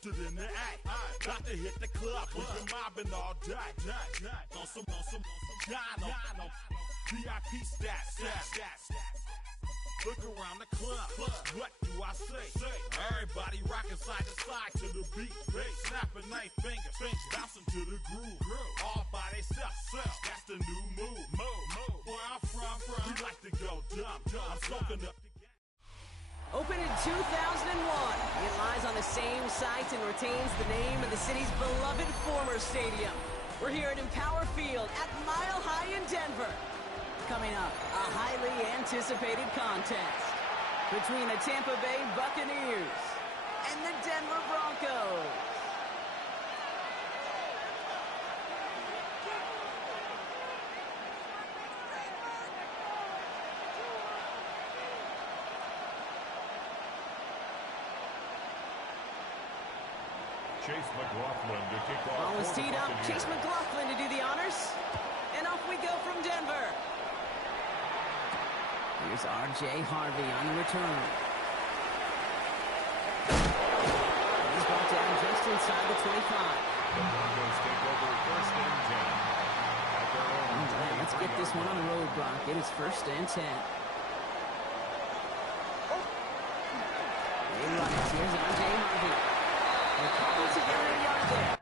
posted in the act. Got to hit the club, we've been mobbing all day. On some Jono, VIP stats. Look around the club, what do I say? Everybody rocking side to side to the beat. Snapping their fingers, bouncing to the groove. All by themselves, that's the new move. Where I'm from, we like to go dumb. I'm smoking up the game. Opened in 2001, it lies on the same site and retains the name of the city's beloved former stadium. We're here at Empower Field at Mile High in Denver. Coming up, a highly anticipated contest between the Tampa Bay Buccaneers and the Denver Broncos. Chase McLaughlin to kick off. Ball is teed up. Chase McLaughlin to do the honors. And off we go from Denver. Here's R.J. Harvey on the return. He's brought down just inside the 25. The Broncos take over first and 10. At their own All right, let's get this one on the road, Brock. It is first and 10. They run it. Here's R.J. Harvey. They're cobbled together a yard there.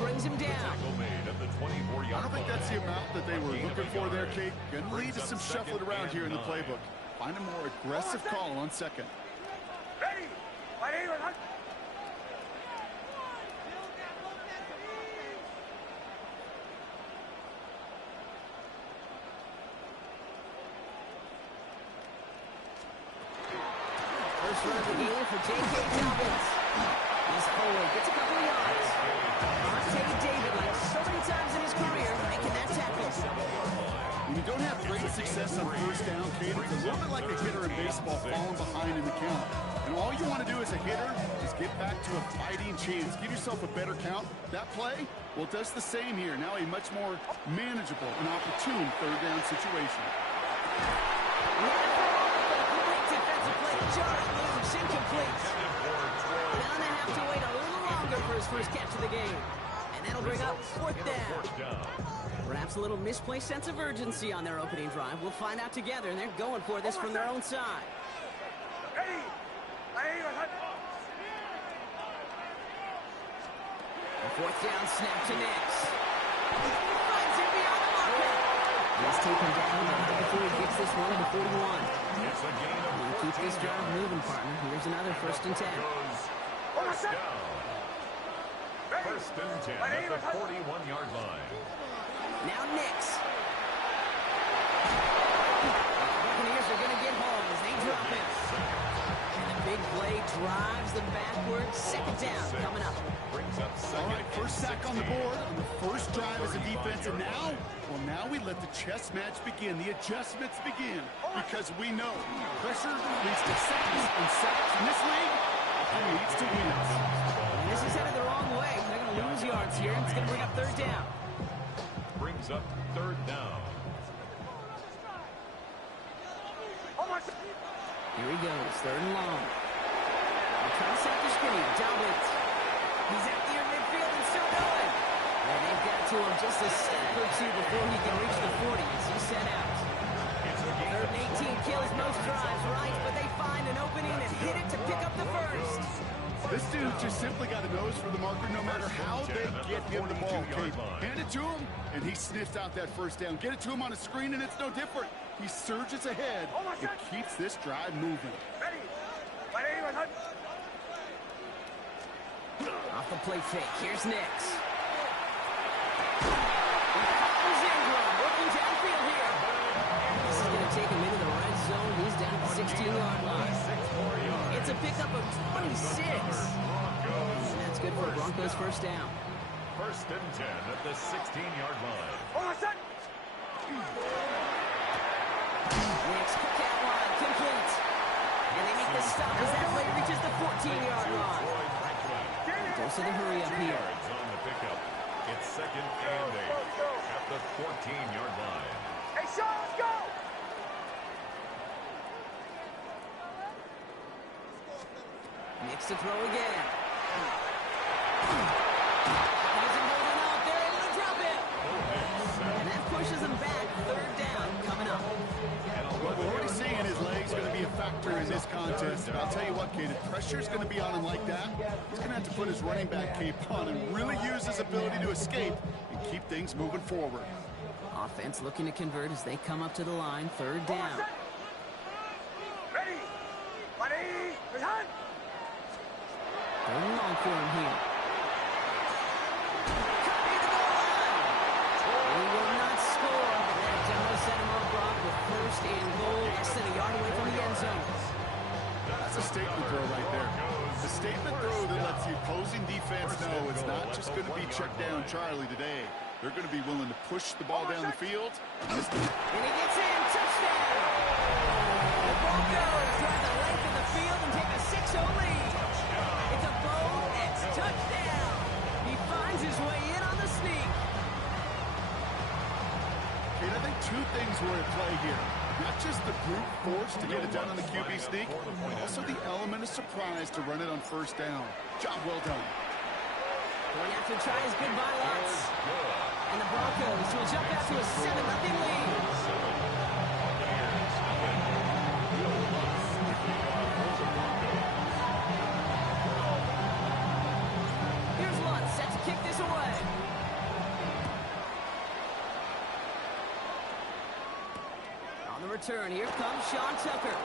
Brings him down. I don't think that's the amount that they were looking for there, Kate. Going to lead to some shuffling around here in the playbook. Find a more aggressive call on second. Ready? First run of the game for J.K. Dobbins. He's forward, gets a couple of yards. Monte David, like so many times in his career, making that tackle. When you don't have great success on first down, Kate, it's a little bit like a hitter in baseball falling behind in the count. And all you want to do as a hitter is get back to a fighting chance. Give yourself a better count. That play, well, it does the same here. Now a much more manageable and opportune third down situation. Defensive play, jarring loose, incomplete. Now they have to wait a little longer for his first catch of the game. And that'll bring up fourth down. Perhaps a little misplaced sense of urgency on their opening drive. We'll find out together, and they're going for this from their own side. Ready? Fourth down snap to Nix. Finds him beyond the marker. He's taken down before he gets this one to the 41. It's a gain of We'll keep this drive moving, partner. Here's another first and 10. First down. First and 10 at the 41-yard line. Now Nix. Buccaneers are going to get home as they drop it. And the big play drives them backwards. Second down coming up. Brings up second. All right, first sack on the board on the first drive as a defense. And now, well, now we let the chess match begin. The adjustments begin. Because we know pressure leads to sacks, and sacks in this league often leads to wins. And this is headed the wrong way. those yards here, and it's going to bring up third down. Brings up third down. Here he goes, third and long. Across after screen, Dobbins. He's out there in midfield and still going. And they've got to him just a step or two before he can reach the 40 as he's sent out. Third and 18 kills most drives, right? But they find an opening and hit it to pick up the first. This dude just simply got a nose for the marker no matter how they get him the ball. Okay, hand it to him, and he sniffs out that first down. Get it to him on a screen, and it's no different. He surges ahead and keeps this drive moving. Off the play fake, here's Nix. Working downfield here. This is going to take him into the red zone. He's down at the 16-yard line. It's a pickup of 26. And that's good for Broncos first down. First and 10 at the 16-yard line. Nix, quick out line, complete. And they make the stop as that play reaches the 14-yard line. Dose of the hurry up here. On the pickup. It's second and 8 at the 14-yard line. Hey, Sean, let's go! Nix to throw again. Has him holding up. They're able to drop it. And that pushes him back. Third down coming up. What we're already seeing his legs going to be a factor in this contest. And I'll tell you what, kid, if pressure's going to be on him like that, he's going to have to put his running back cape on and really use his ability to escape and keep things moving forward. Offense looking to convert as they come up to the line. Third down. Ready! Ready! Return! Third and long for him here. He will not score, but that does set him up Brock with first and goal, less than a yard away from the end zone. That's a statement throw right there. The statement throw that lets the opposing defense know it's not just going to be check down Charlie today. They're going to be willing to push the ball down the field. And he gets in. Touchdown! The Broncos drive the length of the field and take a 6-0 lead. It's a Bo-Nix touchdown. He finds his way in on the sneak. And I think two things were at play here. Not just the brute force to get it done on the QB sneak, but also the element of surprise to run it on first down. Job well done. Going after to try his goodbye lots. And the Broncos will jump out to a 7-0 lead. Here's Lutz set to kick this away. On the return, here comes Sean Tucker.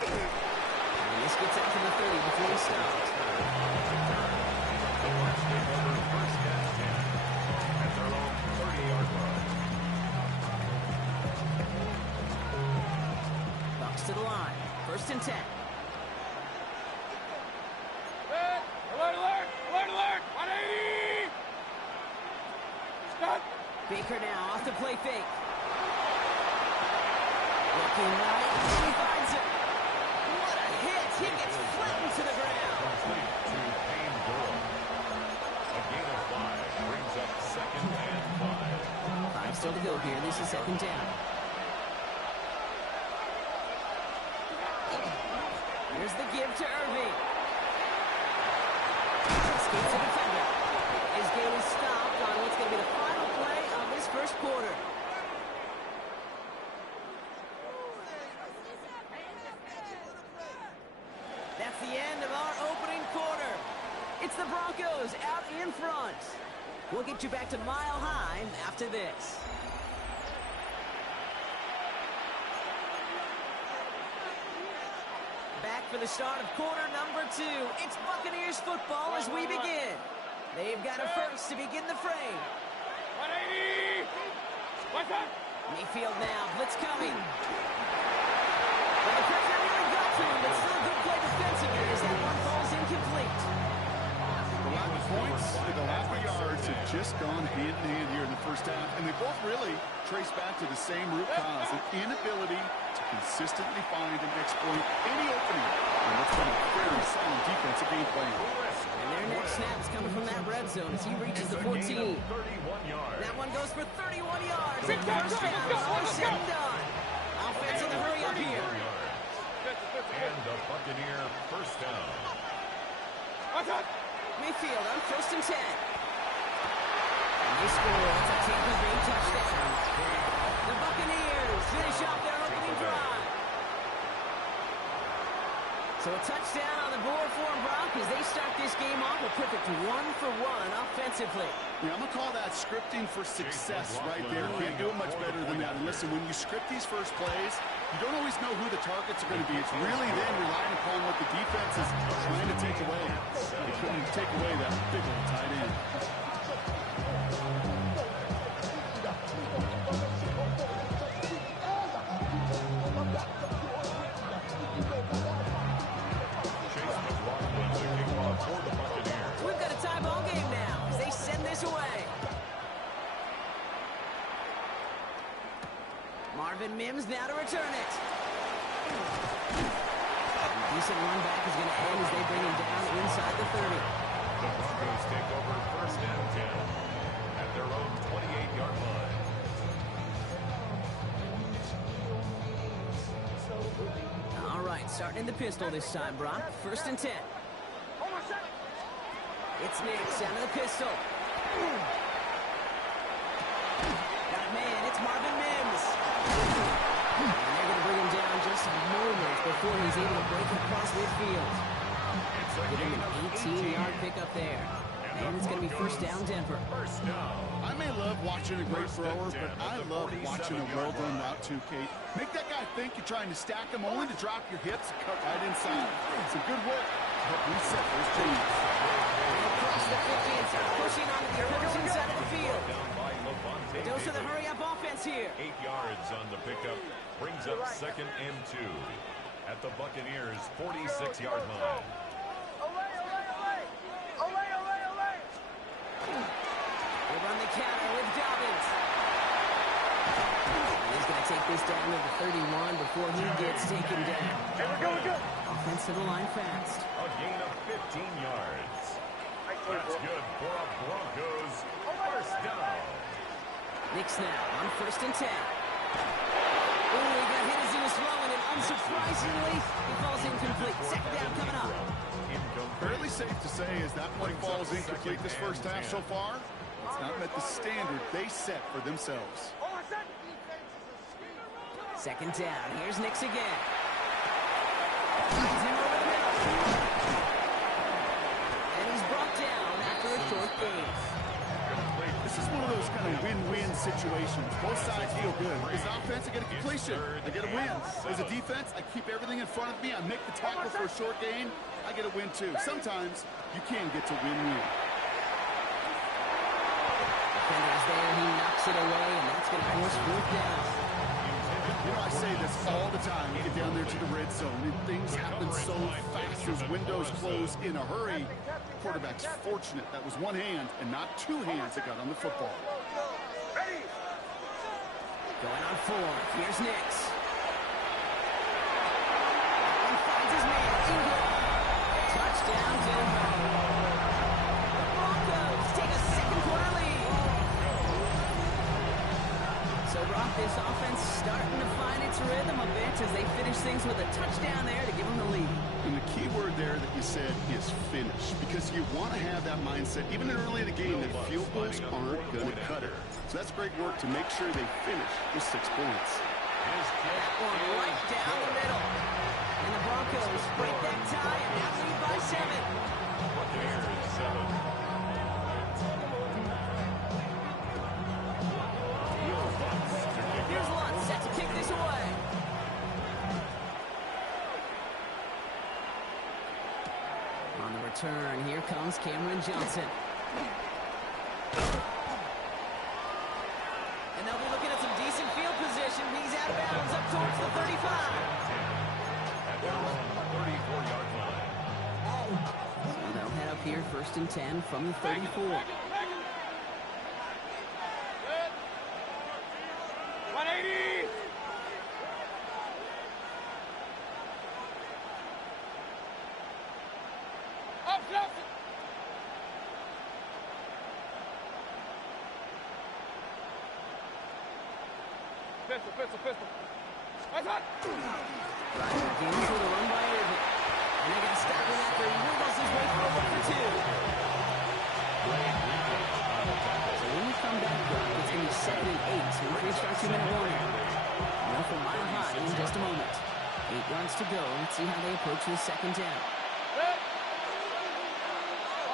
And this gets out to the 30 before he stops. Bucks to the line. First and 10. Alert, alert! Alert, alert! 180! Stop! Baker now off the play fake. Looking right. He finds it. What a hit. He gets flattened to the ground. A gain of 5 brings up second and 5. 5 still to go here. This is second down. Here's the give to Irving. Escapes the defender. His game is stopped on what's going to be the final play of this first quarter. That's the end of our opening quarter. It's the Broncos out in front. We'll get you back to Mile High after this. Back for the start of quarter number 2. It's Buccaneers football as we begin. They've got a first to begin the frame. 180! What's up? Mayfield now, blitz coming. Well, the pressure really got to him, but still a good play defensively as that one falls incomplete. The lack of points and the lack of yards have just gone hand in hand here in the first half, and they both really trace back to the same root cause, an inability to consistently find and exploit any opening in what's been a very sound defensive game plan. And Their next snap is coming from that red zone as he reaches the 14. 31 yards. That one goes for 31 yards. And first down, all said and done. Offense in the hurry up here. And the Buccaneer first down. Mayfield on 1st and 10. And they score. It's a Tampa Bay touchdown. The Buccaneers finish off their opening drive. So a touchdown on the board for them, Brock, as they start this game off a perfect 1-for-1 offensively. Yeah, I'm going to call that scripting for success right there. Can't do it much better than that. And listen, when you script these first plays, you don't always know who the targets are going to be. It's really then relying upon what the defense is trying to take away. They couldn't take away that big old tight end. We've got a tie ball game now as they send this away. Marvin Mims now to return it. Decent run back is going to end as they bring him down inside the 30. The Broncos take over 1st and 10 at their own 28-yard line. All right, starting in the pistol this time, Brock. 1st and 10. It's Nix down to the pistol. Got a man, it's Marvin Mims. And they're going to bring him down just moments before he's able to break across midfield. Give him an 18-yard pickup there. And it's going to be 1st down Denver. First down. I may love watching a great thrower, but I love watching a well-done route too, Kate. Make that guy think you're trying to stack him, only to drop your hips and cut right inside. Some good work to help reset those chains. Across the 50 and start pushing onto the opposing side of the field. Dose of the hurry-up offense here. 8 yards on the pickup. Brings up 2nd and 2 at the Buccaneers' 46-yard line. They run the counter with Dobbins. He's going to take this down to the 31 before he gets taken down. Offense to the line fast. A gain of 15 yards. That's good for a Broncos first down. Nix now on 1st and 10. Ooh, he got hit as he was throwing, and unsurprisingly, he falls incomplete. 2nd down coming up. Fairly safe to say as that one falls incomplete this first half so far, it's not met the standard they set for themselves. 2nd down. Here's Nix again. Finds him over the middle. And he's brought down after a short gain. This is one of those kind of win-win situations. Both sides feel good. As an offense, I get a completion. I get a win. As a defense, I keep everything in front of me. I make the tackle for a short gain. I get a win, too. Sometimes, you can get to win-win. Defender's there. He knocks it away, and that's going to force 4th down. You know, I say this all the time. You get down there to the red zone, and things happen so fast as windows close in a hurry. Quarterback's fortunate that was one hand and not two hands that got on the football. Going on 4th. Here's Nix. And finds his man. Ingram. Touchdown, Denver. The Broncos take a 2nd-quarter lead. So, Brock, this offense starting to find its rhythm a bit as they finish things with a touchdown there to give them the lead. And the key word there that you said is finish, because you want to have that mindset, even early in the game, that field goals aren't going to cut it. So that's great work to make sure they finish with 6 points. That one right down the middle. And the Broncos break that tie and now lead by 7. Buccaneers 7. Here's Lutz set to kick this away. On the return, here comes Cameron Johnson. And they'll be looking at some decent field position. He's out of bounds up towards the 35. At their own 34-yard line. So they'll head up here 1st and 10 from the 34. 180! Up, Pistol. That's hot. Right back in for the run by Irving. And they got to stop him after he wiggles his way for a 1 for 2. So when we come back, Brock, it's going to be 2nd and 8. So we're going to start 2-minute warning. Now for Mile High in just a moment. 8 yards to go. Let's see how they approach this 2nd down.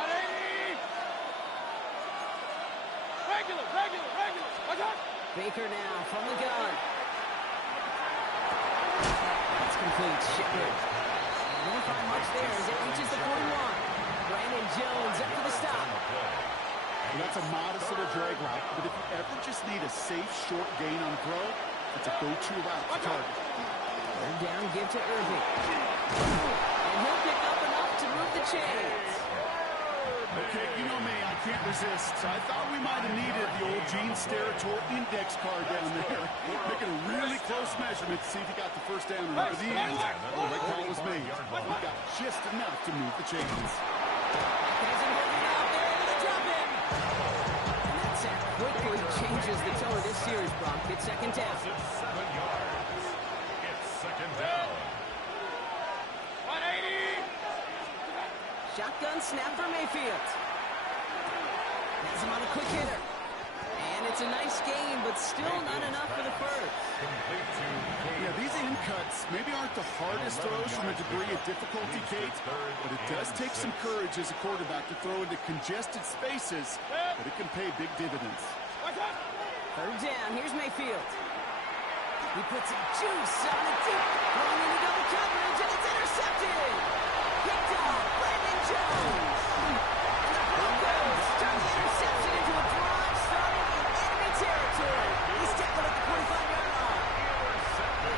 180. Regular. That's hot. Baker now from the gun. That's complete. Shepard. Won't find much there as it reaches the 41. Brandon Jones up for the stop. And that's a modest little drag route, but if you ever just need a safe, short gain on throw, it's a go-to route to target. Third down, give to Irving. And he'll pick up enough to move the chains. Okay, you know me, I can't resist. So I thought we might have needed the old Gene Steratore index card down there. Making a really close measurement to see if he got the first down or not. At the end, the right call was made. He got just enough to move the chains. There's him holding out there to the drop in. And that sack quickly changes the tone of this series, Brock. It's 2nd down. 7 yards. It's 2nd down. 180. Shotgun snap for Mayfield. Has him on a quick hitter. And it's a nice gain, but still not enough for the first. Yeah, these in cuts maybe aren't the hardest throws from a degree of difficulty, Kate, but it does take some courage as a quarterback to throw into congested spaces, but it can pay big dividends. 3rd down, here's Mayfield. He puts some juice on it deep, going into double coverage, and it's intercepted. Picked off Brandon Jones. And the Broncos turn the interception into a drive starting in enemy territory. He's tackled at the 45-yard line.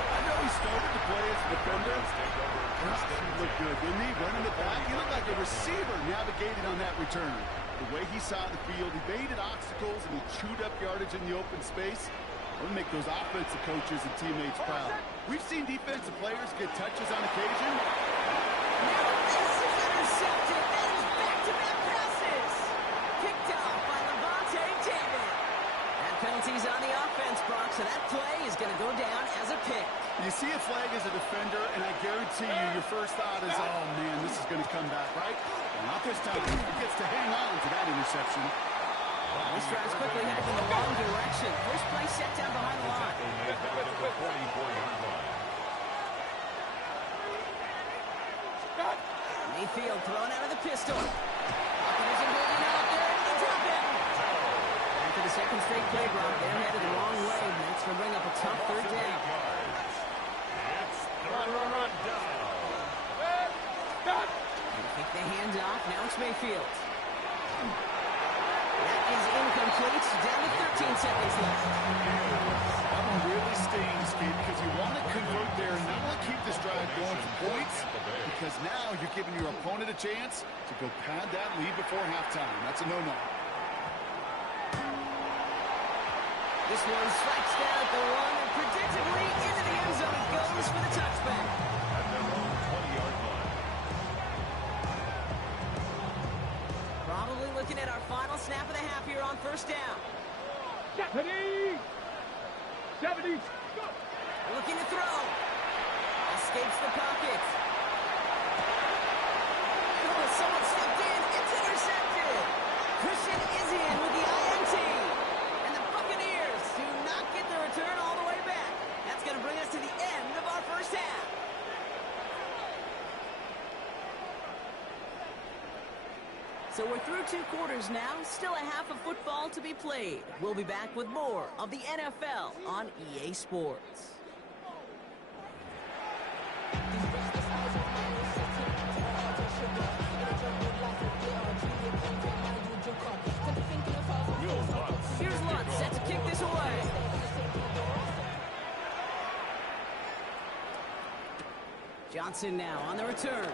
I know he started to play as a defender. He looked good, didn't he? Running it back, he looked like a receiver navigating on that return. The way he saw the field, he baited obstacles and he chewed up yardage in the open space. It'll make those offensive coaches and teammates proud. We've seen defensive players get touches on occasion. Now this is intercepted. That is back-to-back passes. Picked off by Levante David. That penalty's on the offense, Brock, so that play is going to go down as a pick. You see a flag as a defender, and I guarantee you, your first thought is, oh, man, this is going to come back, right? Well, not this time. He gets to hang on to that interception. This drive's quickly headed in the wrong direction. First play set down behind the line. 44-yard line. Mayfield throwing out of the pistol. Buccaneers are moving out there into the drop in. And for the 2nd straight play, Brock, they're headed the wrong way. That's going to bring up a tough 3rd down. It's run down. They kick the hand off. Now it's Mayfield. That is incomplete. Down to 13 seconds left. That one really stings, Kate, because you want to convert there and not only keep this drive going for points, because now you're giving your opponent a chance to go pad that lead before halftime. That's a no-no. This one strikes down at the 1 and predictably into the end zone. It goes for the touchback. At their own 20-yard line. Probably looking at our final snap of the half here on 1st down. 70. Looking to throw. Escapes the pocket. Oh, someone stepped in. It's intercepted. Christian is in with the INT. And the Buccaneers do not get the return all the way back. That's going to bring us to the end of our 1st half. So we're through 2 quarters now. Still a half of football to be played. We'll be back with more of the NFL on EA Sports. Here's Lutz set to kick this away. Johnson now on the return.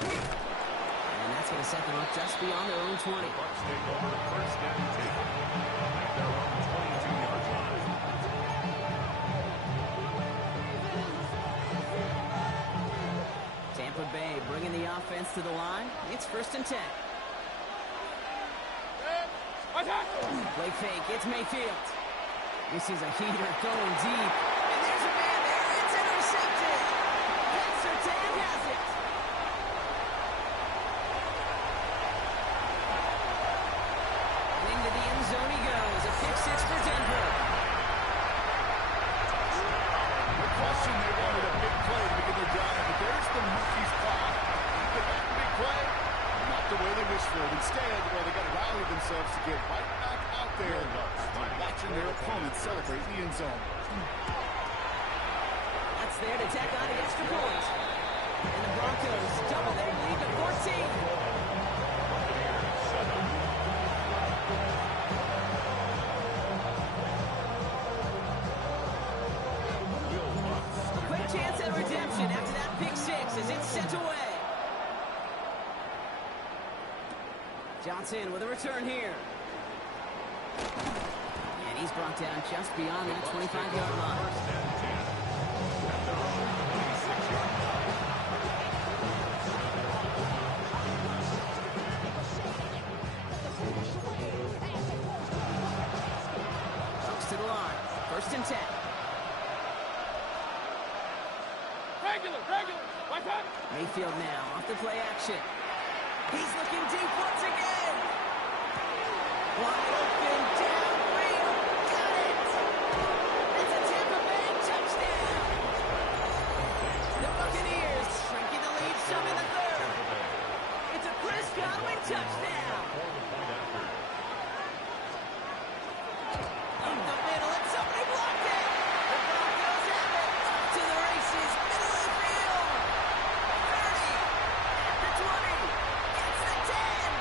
And that's going to set them up just beyond their own 20. Bucks take over 1st and 10 at their own 22-yard line. Tampa Bay bringing the offense to the line. It's 1st and 10. Play fake. It's Mayfield. This is a heater going deep. And there's a man there. It's intercepted. And Surtain has it. And into the end zone he goes. A pick six for Denver. No question they wanted a big play to begin their drive, but there's the monkey's paw. But that big play, not the way they wished for it. Instead, well, they got to rally themselves to get right back out there, watching their opponents celebrate in the end zone. That's there to tack on the extra point. And the Broncos double their lead to 14. Quick chance at redemption after that pick six as it's sent away. Johnson with a return here. And he's brought down just beyond that 25-yard line. Comes to the line. First and 10. Regular. My time. Mayfield now off the play action. He's looking deep once again. Wide open downfield. Got it. It's a Tampa Bay touchdown. The Buccaneers shrinking the lead some in the third. It's a Chris Godwin touchdown. Up the middle and somebody blocked it. The Broncos have it. Off to the races. Middle of the field. 30. At the 20. Gets the 10.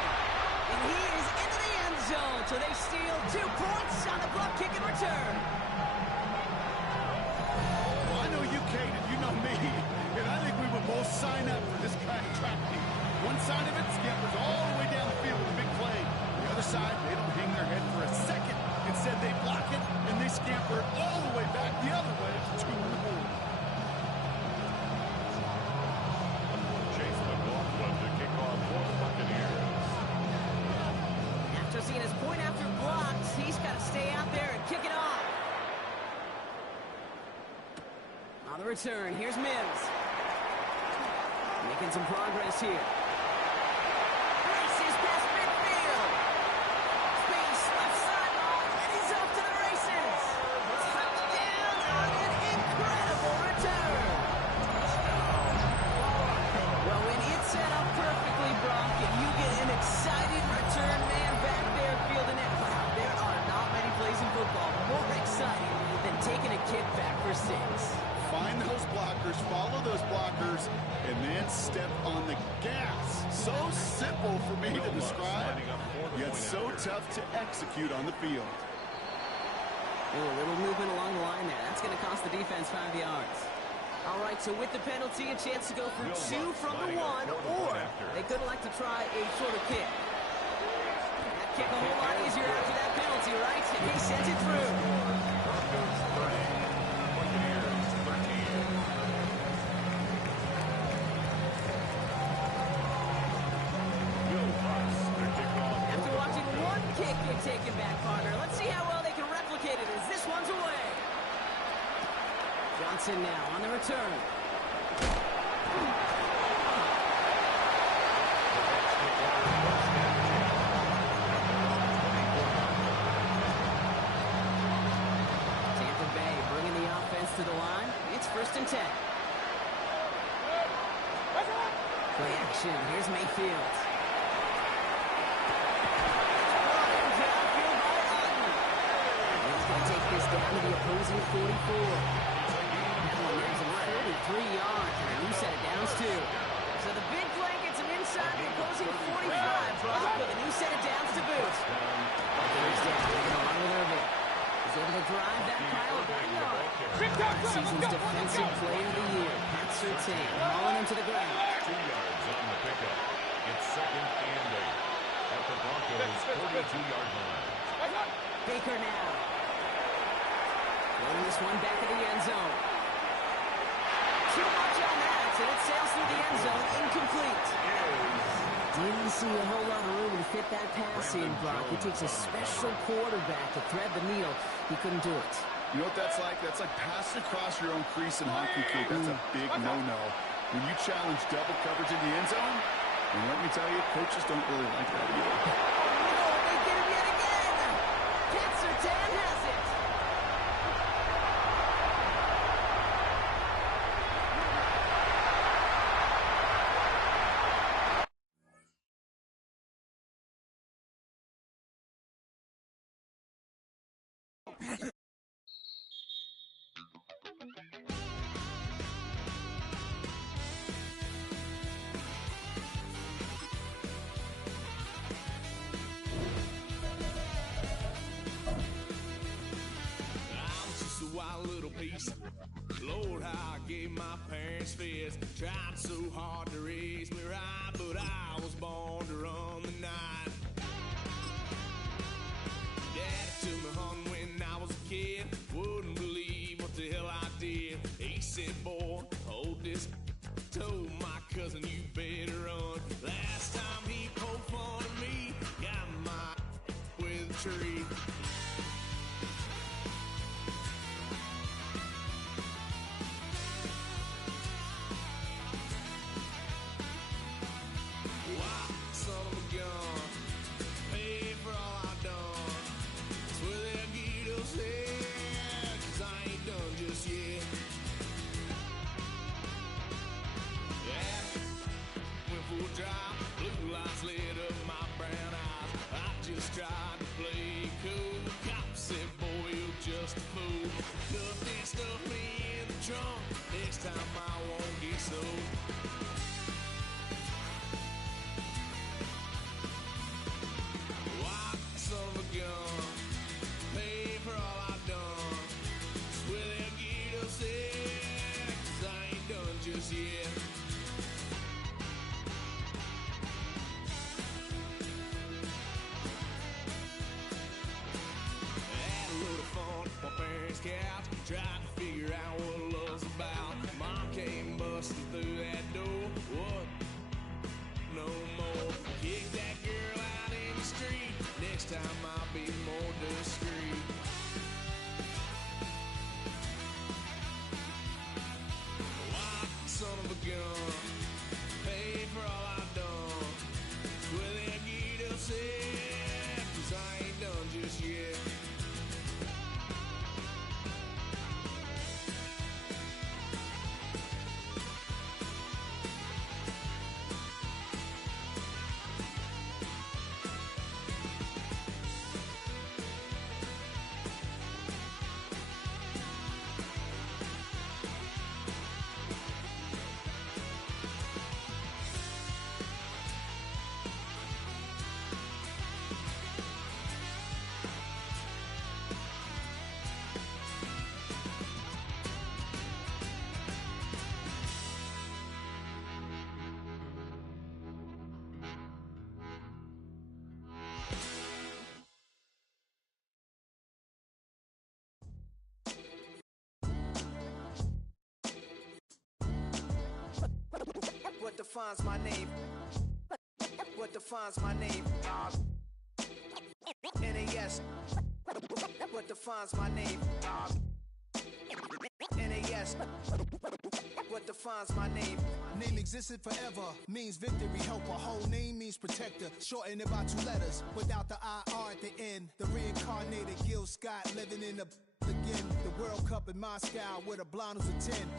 And he is into the end zone. So they steal 2 points on the block kick and return. Well, I know you, Kate, and you know me, and I think we would both sign up for this kind of traffic. One side of it scampers all the way down the field with a big play. The other side, they don't hang their head for a second. Instead, they block it, and they scamper it all the way back the other way to the board. Chase McLaughlin to kick off for the Buccaneers. After seeing his point after blocks, he's got to stay out there and kick it off. On the return, here's Mims. Making some progress here. Races past midfield. Space left sideline, and he's off to the races. Touchdown on an incredible return. Well, when it's set up perfectly, Brock, and you get an excited return man back there fielding it, wow, there are not many plays in football more exciting than taking a kick back for 6. Find those blockers, follow those blockers, and then step on the gas. So simple for me to describe, yet so tough to execute on the field. Ooh, a little movement along the line there. That's going to cost the defense 5 yards. All right, so with the penalty, a chance to go for 2 from the 1, or they could like to try a shorter kick. That kick a whole lot easier after that penalty, right? And he sent it through. Broncos 30. Buccaneers 13. After watching one kick get taken back, partner, let's see how well they can replicate it as this one's away. Johnson now on the return. Tampa Bay bringing the offense to the line. It's first and 10. Play action. Here's Mayfield. He's going to take this down to the opposing 44. That one there's a 43 yards, and a new set of downs, too. So the big play gets him inside the opposing 45, Brock, with a new set of downs to boot. Buccaneers down, taking along with Irving. He's able to drive that pile of 9 yards. Last season's defensive player of the year, Pat Surtain, hauling him to the ground. 2 yards on the pickup. It's second and 8 at the Broncos' 42-yard line. Baker now. Throwing this one back in the end zone. Too much on that, and it sails through the end zone, incomplete. Didn't see a whole lot of room in fit that pass in, Brock. It takes a special quarterback to thread the needle. He couldn't do it. You know what that's like? That's like passing across your own crease in hockey, kid. That's a big no-no. When you challenge double coverage in the end zone, and let me tell you, coaches don't really like that either. Oh, they get him yet again! Ketsertan has it! Wild little piece. Lord, how I gave my parents fist. Tried so hard to raise me right, but I was born to run the night. Dad took me home when I was a kid. Wouldn't believe what the hell I did. He said, boy, hold this. Told my cousin, you better run. Last time he poked fun at me, got my with a tree. Blue lights lit up my brown eyes. I just tried to play cool. Cop said, boy, you're just a fool. Cuffed and stuffed me in the trunk. Next time I won't get so. White son of a gun. Pay for all I've done. Swear they'll get upset, 'cause I ain't done just yet. Couch, tried to figure out what love's about. Mom came busting through that door. What? No more. Kick that girl out in the street. Next time I'll be more discreet. White son of a gun. Pay for all I've done. Swear they'll get upset, 'cause I ain't done just yet. What defines my name? What defines my name? NAS. What defines my name? NAS. What defines my name? Name existed forever, means victory, helper. Whole name means protector, shorten it by 2 letters, without the IR at the end. The reincarnated Gil Scott, living in the again. The World Cup in Moscow with a blonde who's a 10.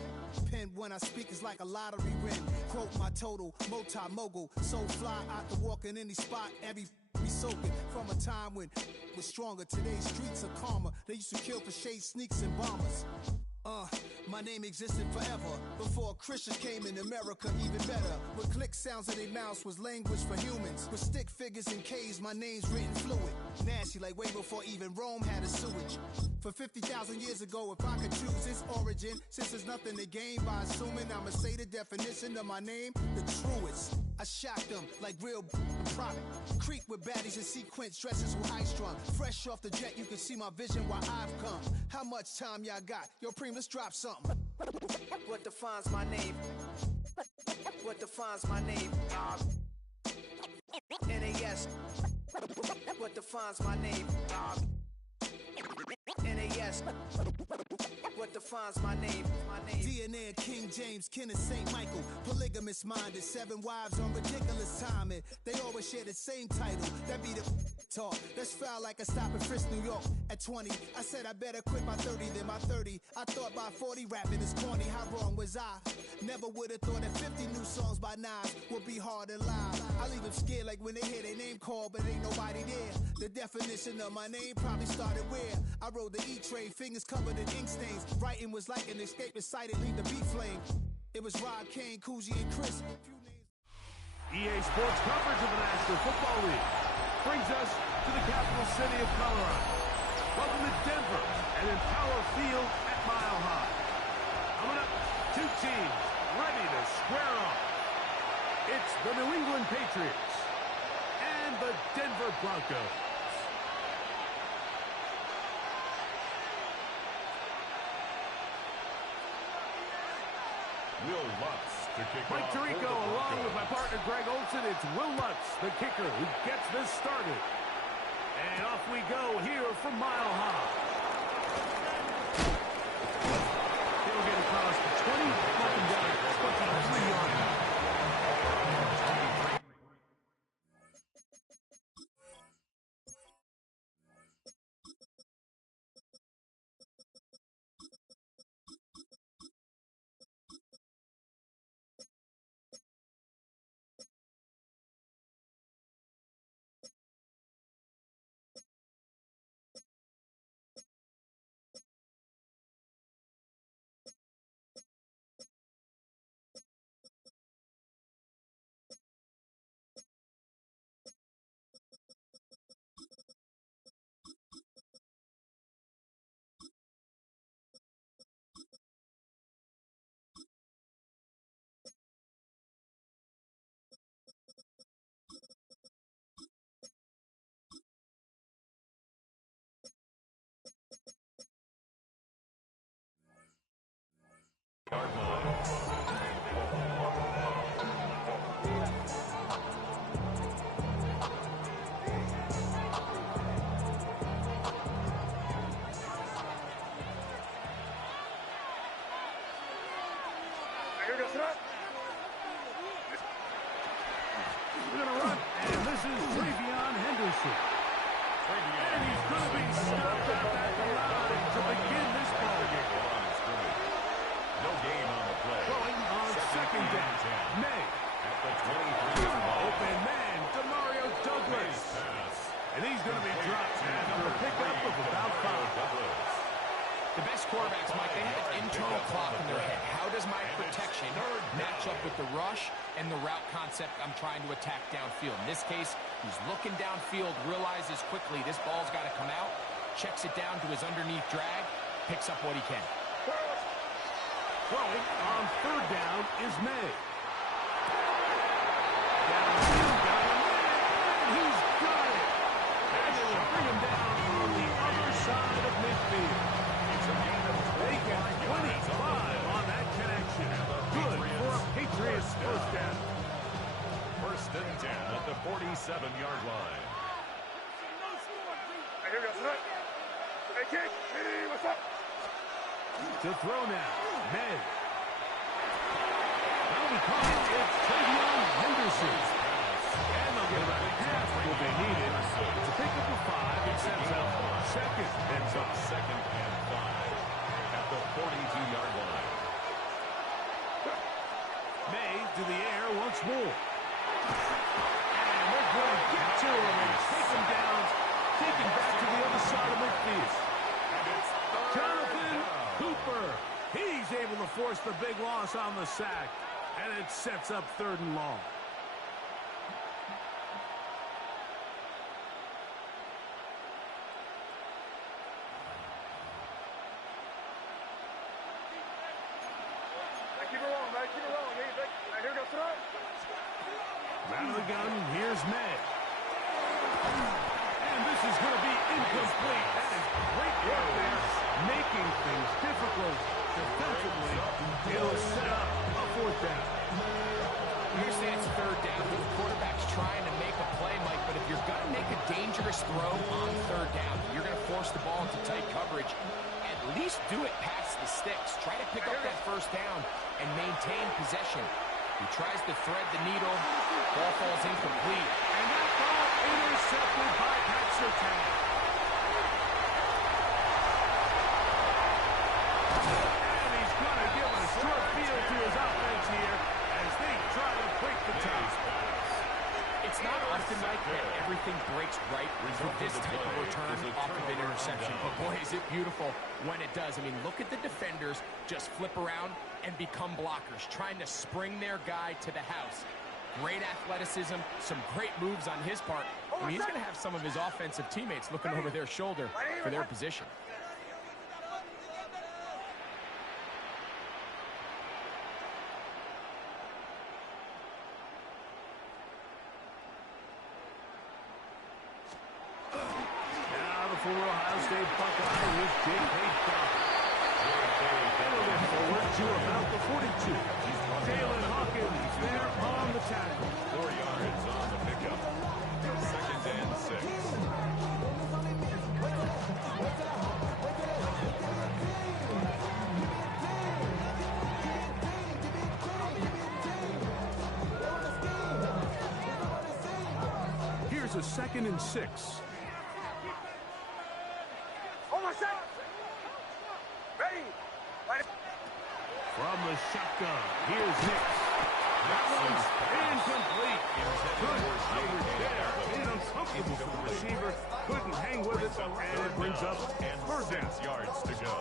Pen when I speak is like a lottery win. Quote my total, multi-mogul. So fly out to walk in any spot, every be soaking. From a time when was stronger. Today's streets are calmer. They used to kill for shade sneaks and bombers. My name existed forever. Before Christians came in America, even better. With click sounds in their mouths was language for humans. With stick figures and K's, my name's written fluid. Nasty like way before even Rome had a sewage. For 50,000 years ago, if I could choose its origin, since there's nothing to gain by assuming, I'ma say the definition of my name, the truest. I shocked them like real prop. Creep with baddies in sequence, dresses with high strung. Fresh off the jet, you can see my vision where I've come. How much time y'all got? Yo, Preem, let's drop something. What defines my name? What defines my name? NAS. NAS, what defines my name? NAS, what defines my name? DNA of King James, kin of St. Michael. Polygamous minded, 7 wives on ridiculous timing. They always share the same title. That be the talk. That's foul like a stop in Frisk, New York. At 20, I said I better quit by 30 than by 30. I thought by 40 rapping is corny. How wrong was I? Never would have thought that 50 new songs by Nas would be hard to lie. I leave them scared like when they hear their name called, but ain't nobody there. The definition of my name probably started where I rode the E-train, fingers covered in ink stains. Writing was like an escape excited, leave the beat flame. It was Rod, Kane, Coogee, and Chris. EA Sports coverage of the National Football League brings us to the capital city of Colorado. Welcome to Denver and Empower Field at Mile High. Coming up, 2 teams ready to square off. It's the New England Patriots and the Denver Broncos. Will Lutz to kick Mike off Tirico, for the along with my Broncos. partner Greg Olson. It's Will Lutz, the kicker, who gets this started. And off we go here from Mile High. He'll get across the 20, knocking down 23-yard line. Yard line. We're going to run, and this is Travion Henderson. And he's going to be stopped out at the line to begin this ball game. No gain on the play. Throwing on second down. May. At the 23-yard line. Open man, Demario Douglas. And he's going to be dropped after a pickup of about 5. The best quarterbacks, Mike, they have an internal clock in their head. How does my protection match up with the rush and the route concept I'm trying to attack downfield? In this case, he's looking downfield, realizes quickly this ball's got to come out, checks it down to his underneath drag, picks up what he can. Throwing on third down is May. Downfield, got him, and he's got it. And they will bring him down on the other side of midfield. They get 25 on that connection. Good for a Patriots first down. First and 10 at the 47-yard line. Hey, here we go. Hey, kid. Hey, what's up? To throw now, May. Now we call it, it's Travion Henderson. And they'll get about half will be needed. To pick up a 5, it sets up second and 5. Second and 5 at the 42-yard line. May to the air once more. And they're going to get to him and take him down, taken back to the other side of midfield. Jonathan Cooper. He's able to force the big loss on the sack, and it sets up 3rd and long. Keep it rolling, man. Keep it rolling. Hey, here we go. Out of the gun, here's May. And this is going to be incomplete. That is great work there, making things difficult defensively, it'll set up a fourth down. I understand it's third down. The quarterback's trying to make a play, Mike, but if you're going to make a dangerous throw on third down, you're going to force the ball into tight coverage. At least do it past the sticks. Try to pick up that first down and maintain possession. He tries to thread the needle. Ball falls incomplete. And that ball intercepted by Pat Surtain. And he's going to give a short field to his offense here as they try to break the tie. It's not often, Mike, that everything breaks right for this type of return off of an interception. But boy, is it beautiful when it does. I mean, look at the defenders just flip around and become blockers, trying to spring their guy to the house. Great athleticism, some great moves on his part. I mean, he's going to have some of his offensive teammates looking over their shoulder for their position. Former Ohio State Buckeye with J.K. Dobbins. It'll get forward to about the 42. Jalen Hawkins there on the tackle. 4 yards on the pickup. 2nd and 6. Here's a 2nd and 6. From the shotgun, here's Nix. That one's incomplete. Good coverage there. Made uncomfortable for the receiver. Couldn't hang with it, and it brings up third down. 6 yards to go.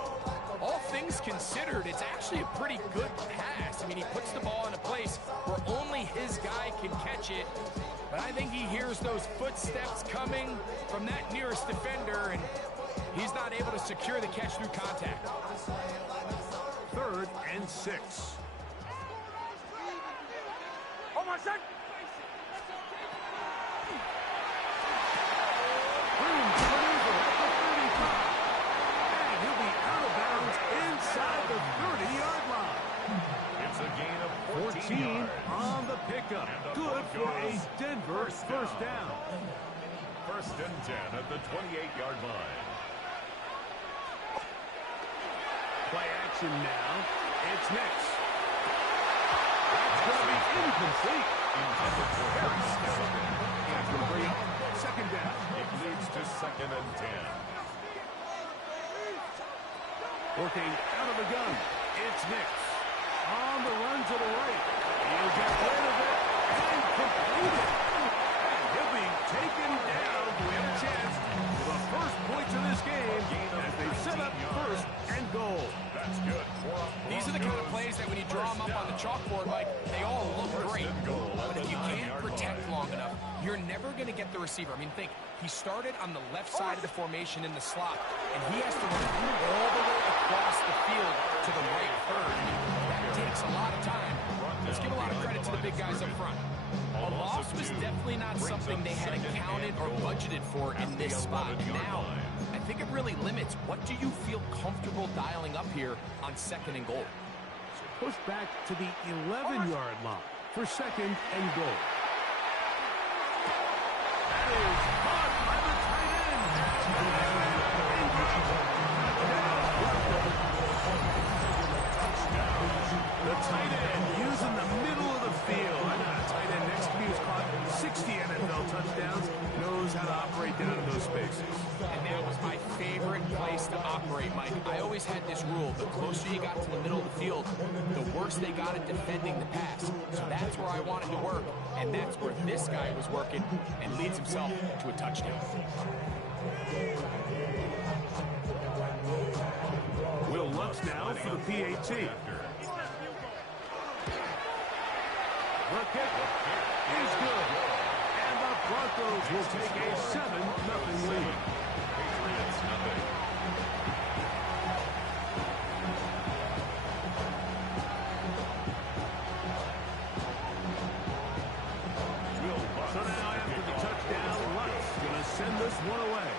All things considered, it's actually a pretty good pass. I mean, he puts the ball in a place where only his guy can catch it. But I think he hears those footsteps coming from that nearest defender, and he's not able to secure the catch through contact. 3rd and 6. Hold on, son. Room to maneuver at the 35. And he'll be out of bounds inside the 30-yard line. It's a gain of 14 yards. on the pickup. Good for a Denver first down. 1st and 10 at the 28-yard line. Play action now. It's next. That's going to be incomplete. Very stupid. That's going to bring up 2nd down. It leads to 2nd and 10. Working out of the gun. It's Nix. On the run to the right. He'll get rid of it and complete it. And he'll be taken down. We have a chance for the first points of this game as they set up 1st and goal. That's good. These are the kind of plays that when you draw them up on the chalkboard, Mike, they all look great. But if you can't protect long enough, you're never going to get the receiver. I mean, think, he started on the left side of the formation in the slot, and he has to run all the way across the field to the right third. That takes a lot of time. Let's give a lot of credit to the big guys up front. A loss was definitely not something they had accounted or budgeted for in this spot. And now, I think it really limits what do you feel comfortable dialing up here on 2nd and goal. So push back to the 11-yard line for 2nd and goal. That is caught by the tight end. The tight end using the middle of the field. I know a tight end next to me who's caught 60 NFL touchdowns, knows how to operate down in those spaces. And that was my favorite place to operate, Mike. I always had this rule. The closer you got to the middle of the field, the worse they got at defending the pass. So that's where I wanted to work, and that's where this guy was working and leads himself to a touchdown. Will Lutz now for the PAT. The kick is good. And the Broncos will take a 7-0 lead. Patriots nothing. So now after the touchdown, Lutz going to send this one away.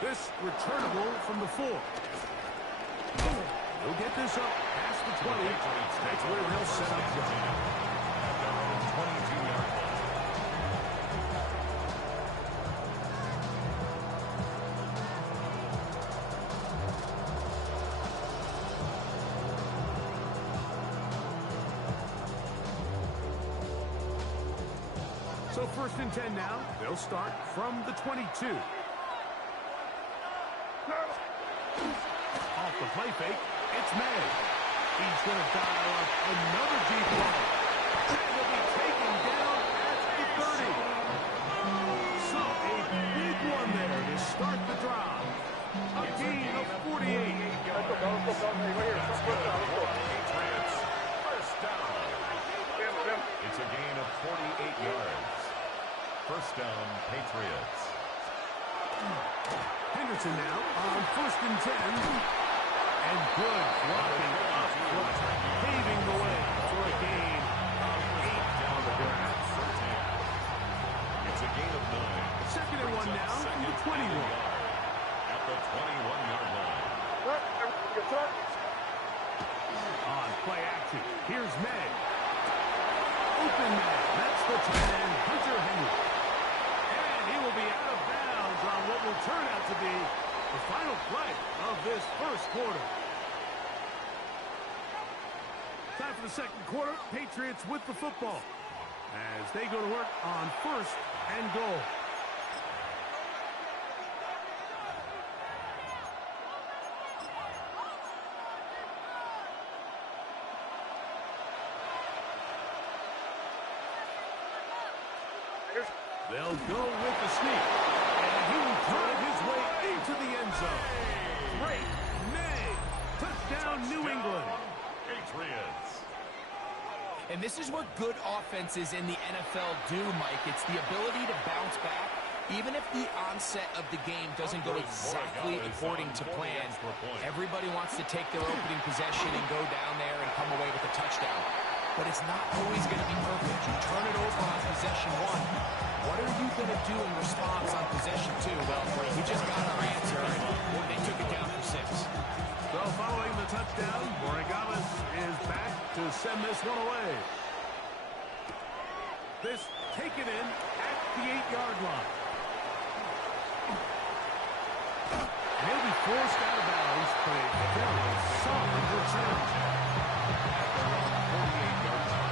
This returnable from the 4. He'll get this up past the 20. That's where they'll set up shop. At their own 22-yard line. So 1st and 10 now. They'll start from the 22. Off the play fake, it's May. He's going to dial up another deep ball. And he'll be taken down at the 30. So a big one there to start the drive. A gain of 48. That's good for Patriots. First down. It's a gain of 48 yards. First down, Patriots. Henderson now on 1st and 10. And good blocking up front, paving the way for a gain of 8 down the grass. It's a gain of 9. 2nd and 1 now from the 21. At the 21-yard line. On play action, here's May. Open man, that's the tight end, Hunter Henry. And he will be out of bounds on what will turn out to be the final play of this first quarter. Time for the second quarter. Patriots with the football as they go to work on 1st and goal. They'll go with the sneak. And he will drive his way into the end zone. Great May. Touchdown, New England. Patriots. And this is what good offenses in the NFL do, Mike. It's the ability to bounce back, even if the onset of the game doesn't go exactly according to plan. Everybody wants to take their opening possession and go down there and come away with a touchdown. But it's not always going to be perfect. You turn it over on possession 1. What are you going to do in response on possession 2? Well, we just got our answer, and they took it down for 6. So following the touchdown, Borregales is back to send this one away. This taken in at the 8-yard line. And he'll be forced out of bounds, but a very solid return. At their own 48-yard line.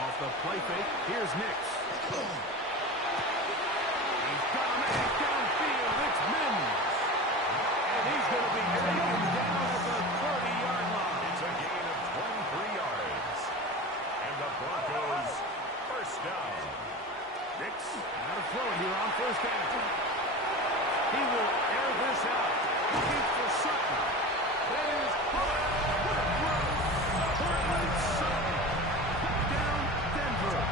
Off the play fake, here's Nix. He's got a man downfield, it's Mims. And he's going to be taken down at the 30-yard line. It's a gain of 23 yards. And the Broncos first down. Nix out of throw here on 1st down. He will air this out. Looking for Sutton. That is caught. What a throw. Cortland Sutton. Touchdown, Denver.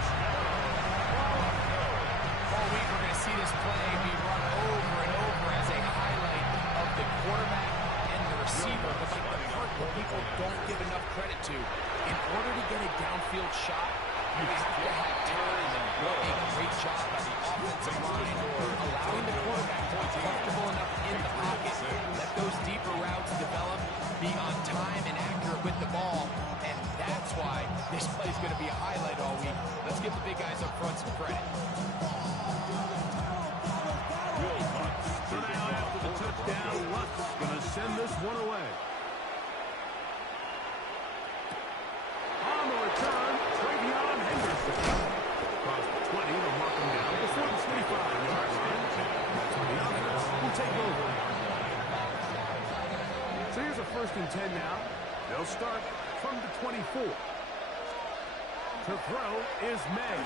All week we're going to see this play be run over and over as a highlight of the quarterback and the receiver. But like the part where people don't give enough credit to, in order to get a downfield shot, you have to have time, and what a great job by the offensive line, allowing the quarterback to be comfortable enough in the pocket, let those deeper routes develop, be on time and accurate with the ball, and that's why this play is going to be a highlight all week. Let's give the big guys up front some credit. So now after the touchdown, Luck's going to send this one away. On the return, Travion Henderson. Across the 20 to mark him down before the 25-yard line. That's when the offense will take over. So here's a 1st and 10 now. They'll start from the 24. To throw is May.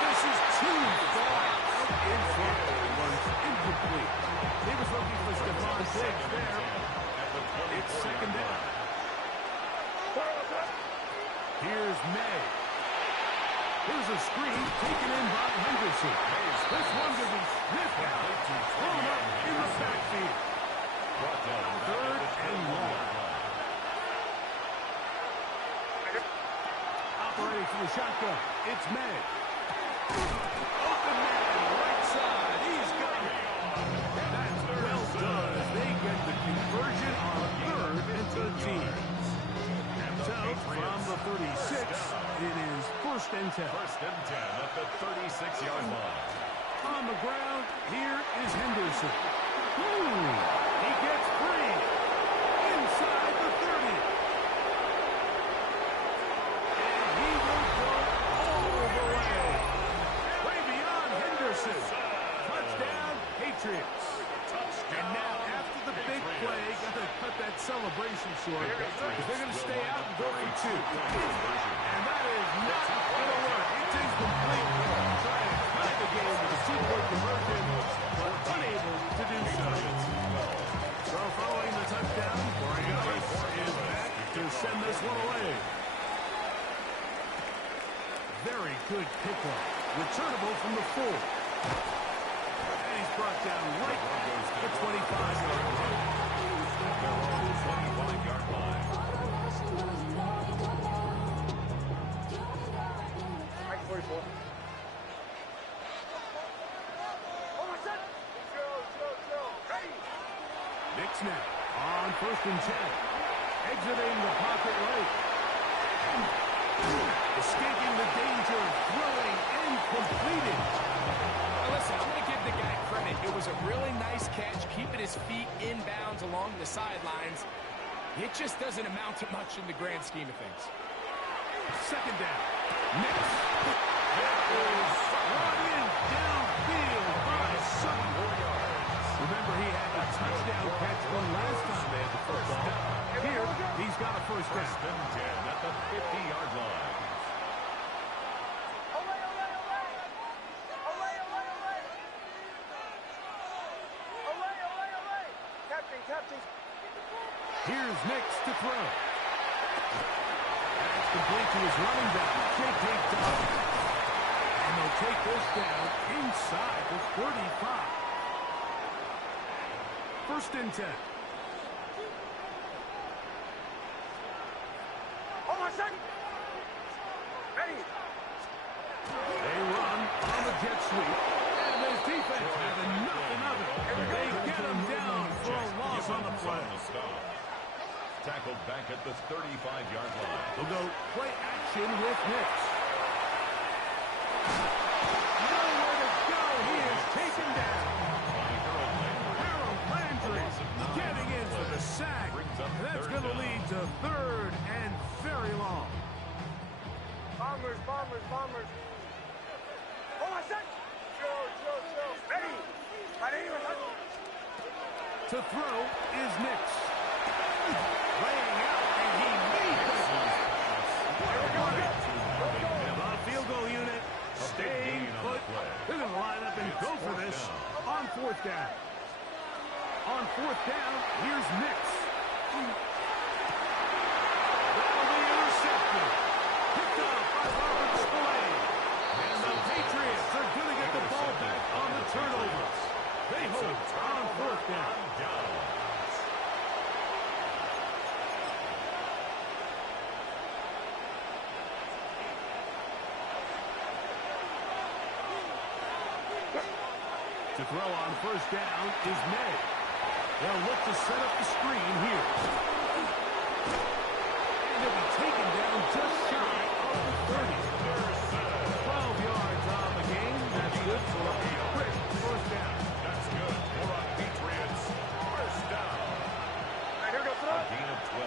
This is too far out in front. It was incomplete. He was looking for Stephon Diggs there. It's 2nd down. Here's May. Here's a screen taken in by Henderson. This one to be sniffed out. Thrown up in the backfield. brought down. Third and long. Operating from the shotgun. It's May. Open man, right side. He's got it. That's well done as they get the conversion on third and 13. So, from the 36, it is first and 10. First and 10 at the 36-yard line. On the ground, here is Henderson. He gets free. Inside the 30. And he will go all the way. Way beyond Henderson. Touchdown, Patriots. And now, after the big play, got to cut that celebration short because they're going to stay out and go for two. And that is not going to work. It's incomplete. Trying to tie the game with a two-point conversion, but unable to do so. So following the touchdown, Corey Ellis is back to send this one away. Very good pickup. Returnable from the 4. And he's brought down right at the 25-yard line. 25-yard line. Mike 44. Knicks now on first and 10. Exiting the pocket late. Escaping the danger, throwing and completed. Now listen, I'm going to give the guy credit. It was a really nice catch, keeping his feet in bounds along the sidelines. It just doesn't amount to much in the grand scheme of things. Second down. Knicks. That is brought in downfield by Sutton. Remember, he had a touchdown catch one last time they had the football. Here, he's got a first down. First and 10 at the 50-yard line. Here's Knicks to throw. That's complete to his running back, J.K. Dobbins. And they'll take this down inside the 35. First and 10. Hold on a second. Ready. They run on the jet sweep. And his defense having nothing of it. They get him down for a loss on the play. Tackled back at the 35-yard line. We'll go play action with Knicks. Nowhere to go. He is taken down. Harold Landry getting in for the sack. And that's going to lead to third and very long. Bombers. Hold on a second. Chill. Ready. To throw is Knicks. Laying out, and he made it. The field goal unit staying put. They're going to line up and go for this on fourth down. On fourth down, here's Knicks. That'll be intercepted. Picked up by Robert Spillane. And the Patriots are going to get the ball back on the turnover. They hold on fourth down. To throw on first down is May. They'll look to set up the screen here. And they'll be taken down just shy of the 30. 12 yards on the game. That's good for a quick first down. That's good for a Patriots first down. A gain of 12.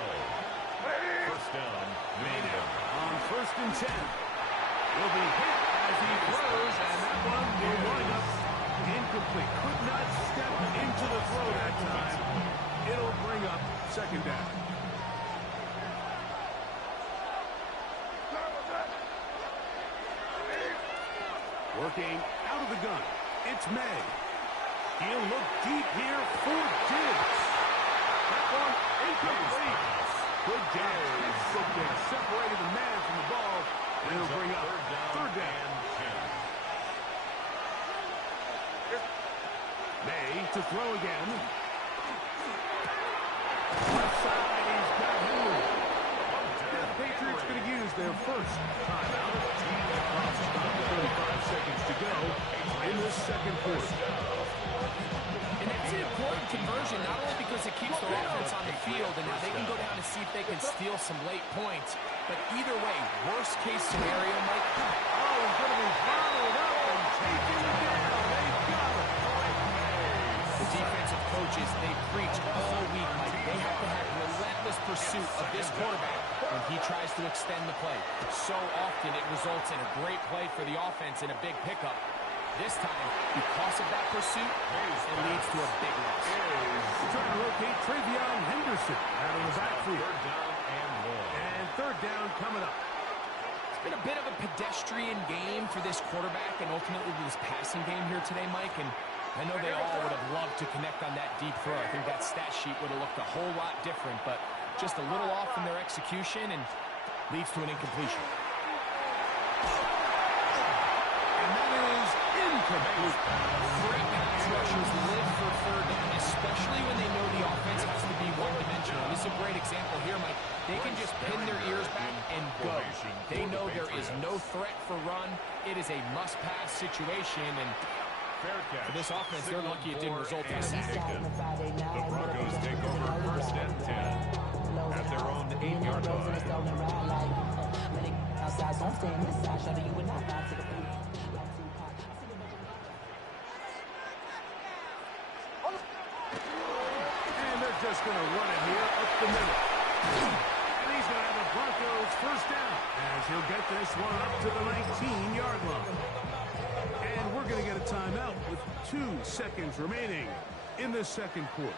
First down, made him. On first and 10. Will be hit as he throws, and that one will wind up incomplete. Could not step into the throw that time. It'll bring up second down. Working out of the gun. It's May. He'll look deep here for Diggs. That one incomplete. Good game. Separated the man from the ball. And it'll bring up third down. May to throw again. first timeout. About 35 seconds to go in this second quarter. And that's an important conversion, not only because it keeps their offense on the field, and now they can go down and see if they can steal some late points. But either way, worst case scenario, Mike. Oh, he's going to be followed up and taken down. They got him. The defensive coaches, they preach all week, Mike. They have to have relentless pursuit of this quarterback when he tries to extend the play. So often it results in a great play for the offense and a big pickup. This time, because of that pursuit, it leads to a big loss. We're trying to locate Travion Henderson out of the backfield. And third down coming up. It's been a bit of a pedestrian game for this quarterback and ultimately this passing game here today, Mike. And I know they all would have loved to connect on that deep throw. I think that stat sheet would have looked a whole lot different, but just a little off in their execution and leads to an incompletion. And that is incomplete. Great pass rushers live for third down, especially when they know the offense has to be one-dimensional. This is a great example here, Mike. They can just pin their ears back and go. They know there is no threat for run. It is a must-pass situation, and for this offense, they're lucky it didn't result in a sack. The Broncos take over first and 10 at their own 8-yard line. And they're just going to run it here up the middle. And he's going to have the Broncos first down as he'll get this one up to the 19-yard line. And we're going to get a timeout with 2 seconds remaining in the second quarter.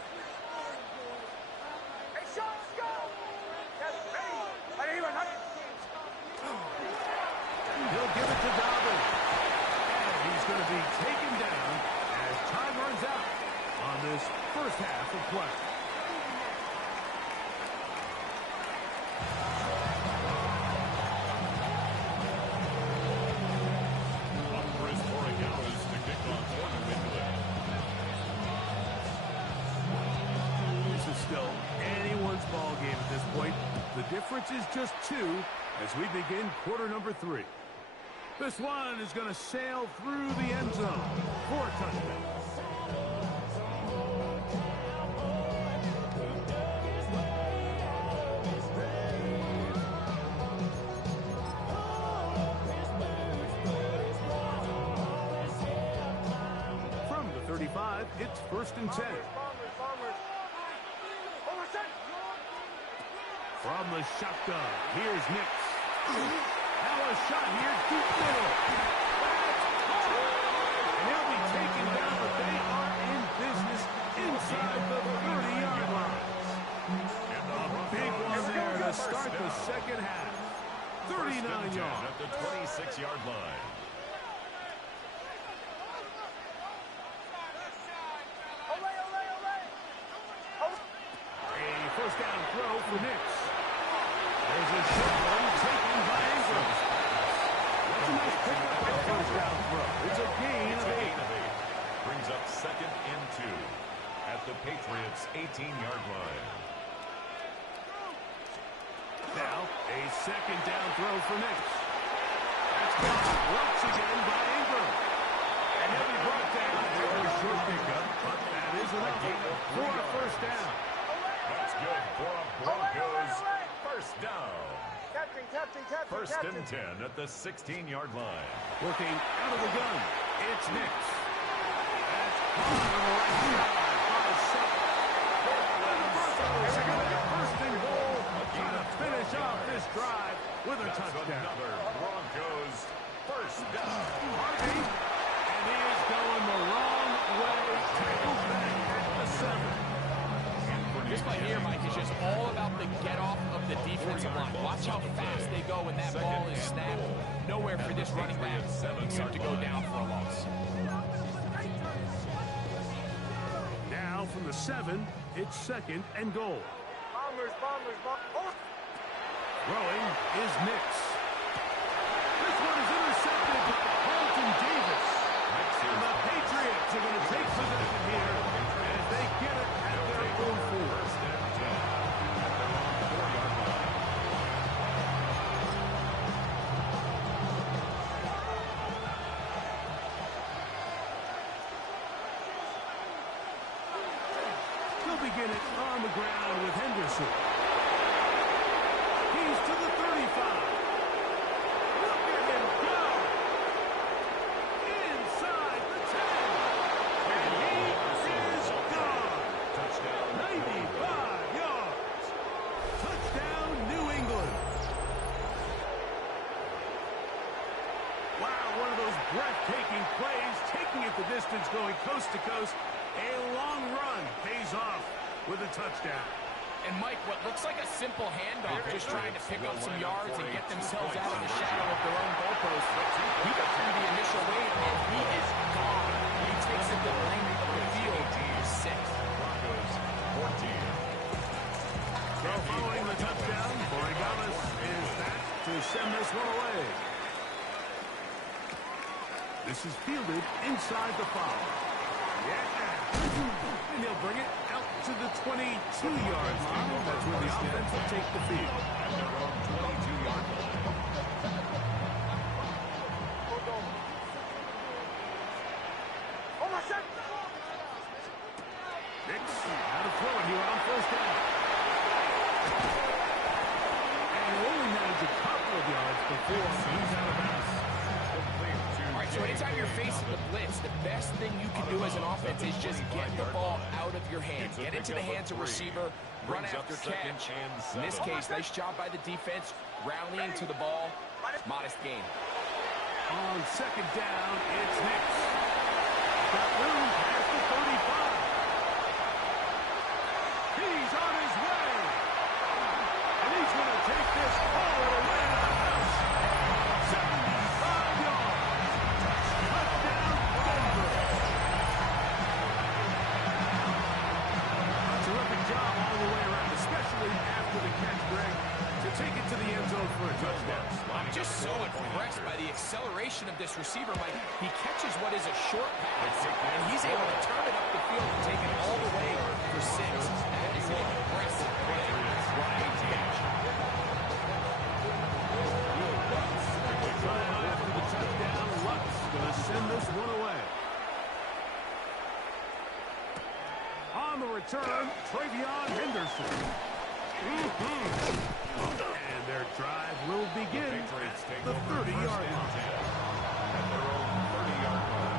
He'll give it to Dobbins. And he's going to be taken down as time runs out on this first half of play. This is still anyone's ball game at this point. The difference is just 2 as we begin quarter number 3. This one is going to sail through the end zone for a touchdown. From the 35, it's first and 10. From the shotgun, here's Nix. Now a shot here, deep middle. And he'll be taken down, but they are in business inside the 30-yard line. A big one there to start the second half. 39 yards. At the 26-yard line. A first down throw for Nix. There's a short one taken by Ingram. That's a nice pickup on the first down throw. It's a gain of 8. Brings up second and 2 at the Patriots' 18-yard line. Now, a second down throw for Nix. That's caught once again by Ingram. And he'll be brought down for a short pickup, but that is enough for a first down. That's good for a Broncos first down. First and 10 at the 16-yard line. Working out of the gun, it's Nix. That's caught on the right side by Sutton. And the Broncos are going to get first and goal, trying to finish off this drive with a touchdown. Another Broncos first down. Harvey, and he is going the wrong way. Tackles back at the 7. This play here, Mike, is just all about the get-off of the defensive line. Watch how fast they go when that ball is snapped. Nowhere for this running back except to go down for a loss. Now from the 7, it's second and goal. Throwing is Nix. This one is intercepted by Carlton Davis. And the Patriots are going to take possession here as they get it at their own 4. distance going coast to coast. A long run pays off with a touchdown. And Mike, what looks like a simple handoff, just trying to pick up some yards and get themselves out of the shadow of their own goalpost. He got through the initial wave, and he is gone. He takes it the length of the field to 6. Broncos 14. So following the touchdown, Borregales is back to send this one away. This is fielded inside the foul. Yeah. And he'll bring it out to the 22-yard line. That's where the offense will take the field. At their own 22-yard line. Nix out of throwing here on first down. And he only managed a couple of yards before he's out of bounds. All right, so anytime you're facing the blitz, the best thing you can do as an offense is just get the ball out of your hands. Get into the hands of receiver, run after catch. In this case, nice job by the defense, rallying to the ball. Modest gain. On second down, it's Nix. Got room past the 35. He's on his way. And he's going to take this all the way to the house. 75 yards. Touchdown, Denver. A terrific job all the way around, especially after the catch, Greg, to take it to the end zone for a touchdown. I'm just so impressed by the acceleration of this receiver, Mike. He catches what is a short pass, and he's able to turn it up the field and take it all the way for 6. That is an impressive play. After the touchdown, Luck's going to send this one away. On the return, Travion Henderson. And their drive will begin at the 30-yard line. At their own 30-yard line.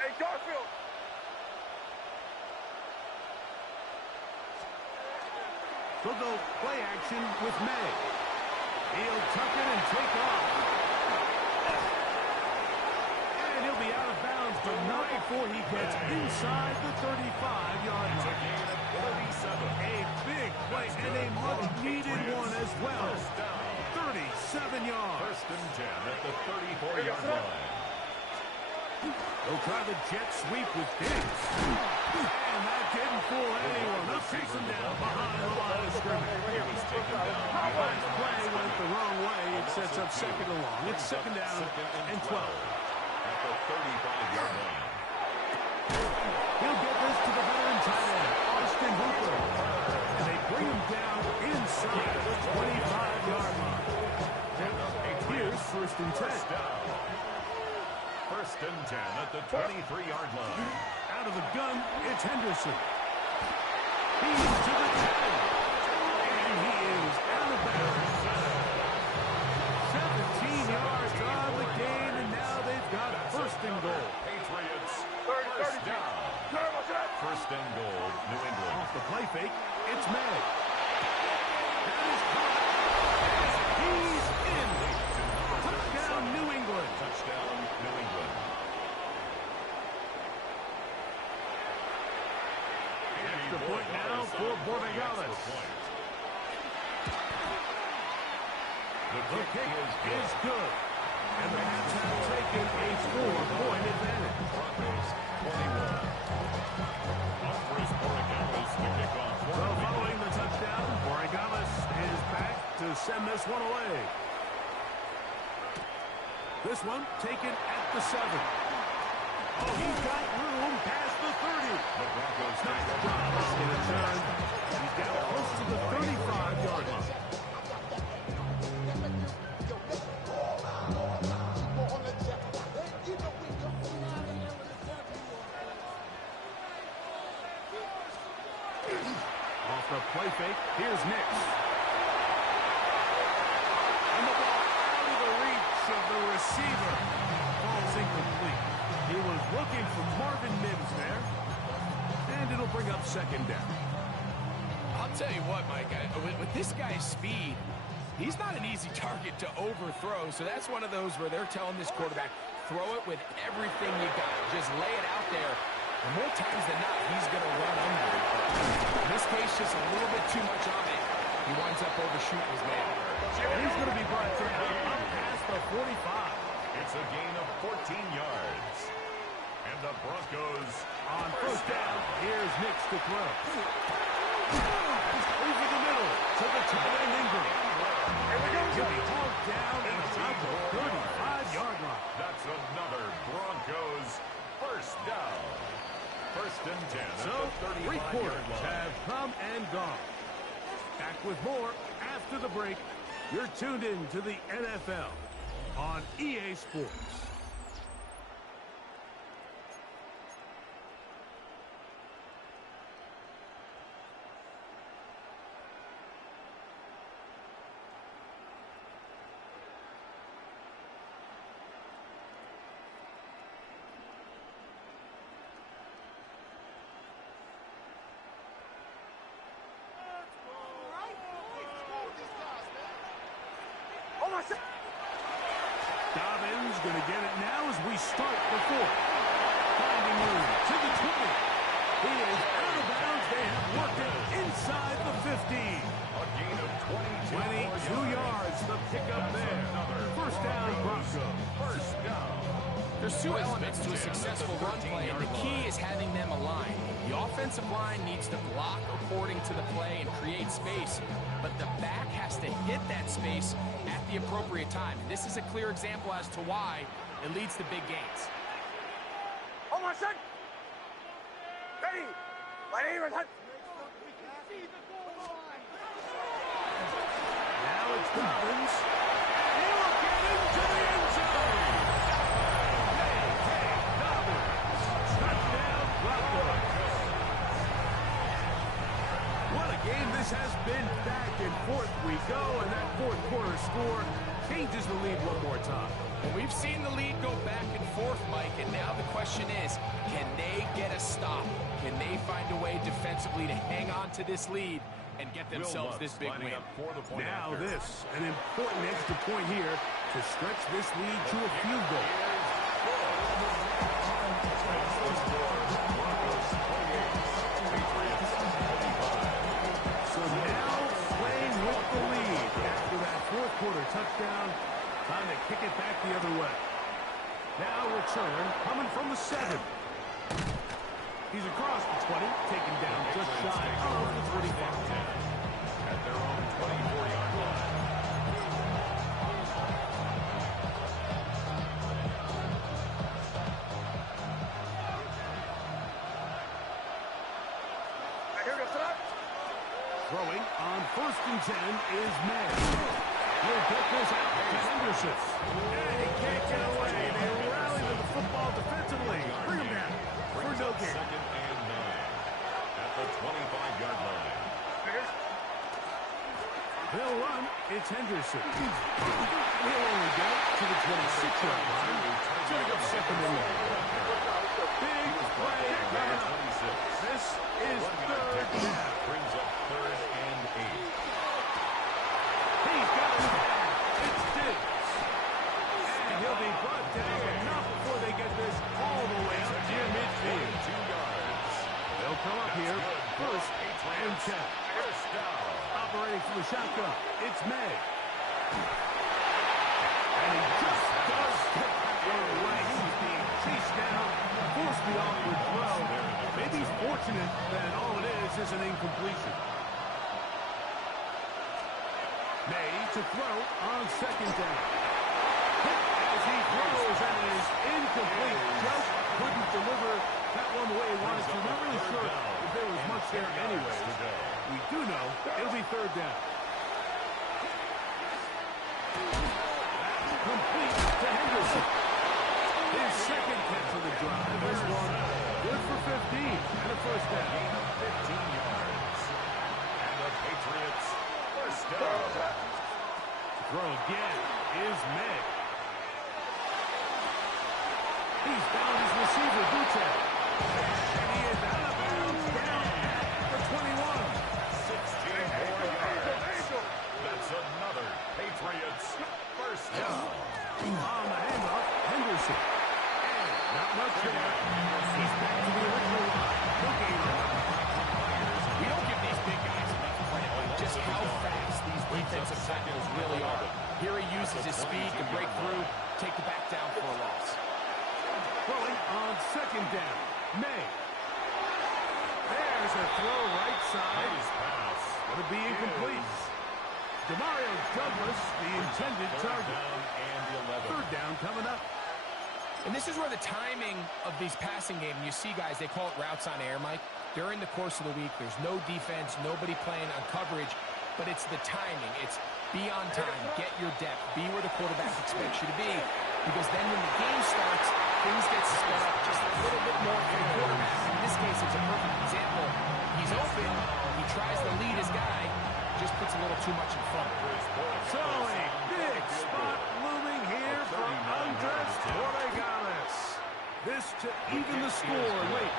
Hey, Garfield! They'll go play action with May. He'll tuck it and take off. And he'll be out of bounds, but not before he gets inside the 35-yard line. A big play and a much-needed one as well. 37 yards. First and 10 at the 34-yard line. They'll try the jet sweep with Diggs. And that didn't fool anyone. They'll chase him down behind the line of scrimmage. Last play went the wrong way. It sets up second and long. It's second down and 12. At the 35-yard line. He'll get this to the veteran tight end, Austin Hooper. And they bring him down inside the 25-yard line. Here's first and 10. First and 10 at the 23-yard line. Out of the gun, it's Henderson. He's to the 10. And he is out of bounds. 17 yards on the gain, and now they've got first and goal. Patriots, first down. First and goal, New England. Off the play fake, it's May. That is caught. He's in. Touchdown, New England. Touchdown, New England. The point now for Borregales. The kick is good. And the Pats have taken a 4-point advantage. Broncos, 21. Offers Borregales to kick off. So following the touchdown, Borregales is back to send this one away. This one taken at the 7. Oh, he's got room past the 30. The Broncos Nice job on the return. He's down close to the 35-yard line. Off the play fake, here's Nix. And the ball out of the reach of the receiver. ball's incomplete. He was looking for Marvin Mims there. And it'll bring up second down. I'll tell you what, Mike, with this guy's speed, he's not an easy target to overthrow. So that's one of those where they're telling this quarterback, throw it with everything you got. Just lay it out there. And more times than not, he's going to run under it. In this case, just a little bit too much on it. He winds up overshooting his man. He's going to be brought down up past the 45. It's a gain of 14 yards. And the Broncos on first down. Here's Nix to throw. Over the middle to the tight end Ingram. He'll be hauled down at about the 35-yard line. That's another Broncos first down. First and 10. So, 3 quarters have come and gone. Back with more after the break. You're tuned in to the NFL on EA Sports. Dobbins going to get it now as we start the fourth. Finding room to the 20. He is out of bounds. They have worked it inside the 15. A gain of 22 yards. The pickup there. First down, Broncos. First down. There's two elements to a successful run play, and the key is having them aligned. The offensive line needs to block according to the play and create space, but the back has to hit that space at the appropriate time. This is a clear example as to why it leads to big gains. Hold on, son. Ready. My name is Hunt. Now it's Dobbins. He will get into the end zone. Dobbins. Touchdown, Broncos. What a game this has been. Back and forth we go, and that fourth quarter score changes the lead one more time. Well, we've seen the lead go back and forth, Mike, and now the question is, can they get a stop? Can they find a way defensively to hang on to this lead and get themselves this big win? Now this, an important extra point here to stretch this lead to a field goal. So now playing with the lead after that fourth quarter touchdown, time to kick it back the other way. Now return coming from the 7. He's across the 20, taken down just shy of the 45. At their own 24-yard line. Throwing on first and 10 is May. He'll get this out to Henderson. And he can't get away. They rally to the football defensively. Bring him down. For no gain. Second and 9 at the 25-yard line. They'll run. It's Henderson. He'll only get it to the 26-yard line. It's going to go second and 9. Big play coming up. This is third down. Brings up third and 8. He's got it. It's Diggs. And he'll be brought down enough before they get this all the way up near midfield. 2 yards. They'll come up here first and 10. First down. Operating from the shotgun. It's May. And he just does get that one away. He's being chased down, forced the awkward throw. Maybe he's fortunate that all it is an incompletion. May to throw on second down. As he throws, and it is incomplete. Just couldn't deliver that one the way he wanted to. Not really sure if there was much there anyway. We do know it'll be third down. Complete to Henderson. His second catch of the drive. This one good for 15 and a first down. 15 yards. And the Patriots first down. Throw again is May. He's found his receiver, Butte. And he is out of bounds down at the 21. 16 more yards. That's another Patriots first down. On the handoff, Henderson. And not much there. He's back to the original line. No gain on that. We don't give these big guys enough credit for just how fast these defensive tackles really are. Here he uses his speed to break through, take the back down for a loss. Throwing on second down. May. There's a throw right side. Nice pass. Going to be incomplete. Demario Douglas, the intended target. Third down coming up. And this is where the timing of these passing games, you see guys, they call it routes on air, Mike. During the course of the week, there's no defense, nobody playing on coverage, but it's the timing. It's be on time, get your depth, be where the quarterback expects you to be, because then when the game starts, things get sped up just a little bit more for the quarterback. In this case, it's a perfect example. He's open, he tries to lead his guy, just puts a little too much in front. So a big spot looming here from Andres Torregalis. This to even the score late.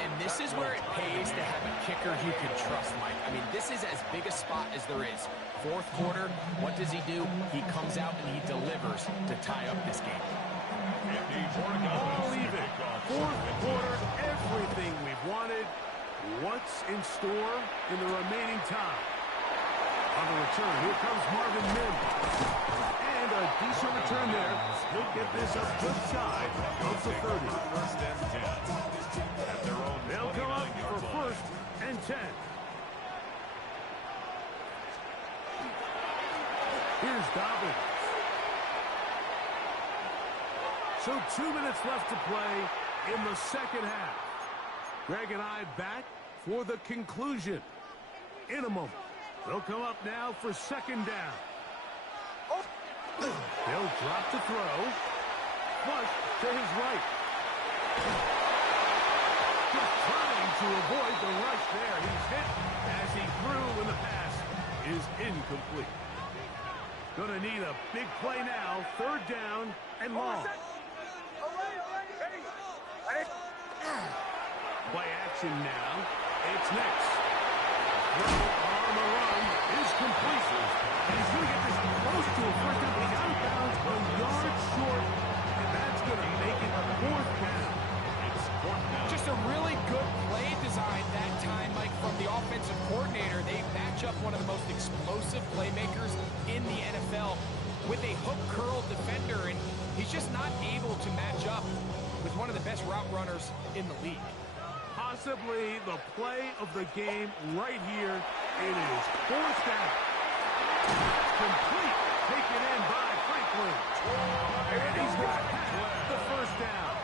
And this is where it pays to have a kicker you can trust, Mike. I mean, this is as big a spot as there is. Fourth quarter, what does he do? He comes out and he delivers to tie up this game. All even. Fourth quarter, everything we've wanted. What's in store in the remaining time? On the return, here comes Marvin Mims. And a decent return there. He'll get this up just shy of the 30. First and 10. They'll come up for first and 10. Here's Dobbins. So 2 minutes left to play in the second half. Greg and I back for the conclusion in a moment. They'll come up now for second down. He'll drop to throw. Flush to his right. Just trying to avoid the rush there. He's hit as he threw when the pass is incomplete. Gonna need a big play now. Third down and long. Play action now. It's next. Throw on the run is complete. And he's going to get this close to a first down, but he's out of bounds a yard short, and that's going to make it fourth down. Just a really good play design that time, Mike, from the offensive coordinator. They match up one of the most explosive playmakers in the NFL with a hook curl defender, and he's just not able to match up with one of the best route runners in the league. Possibly the play of the game right here. It is fourth down. Complete. Taken in by Franklin. And he's going to have the first down.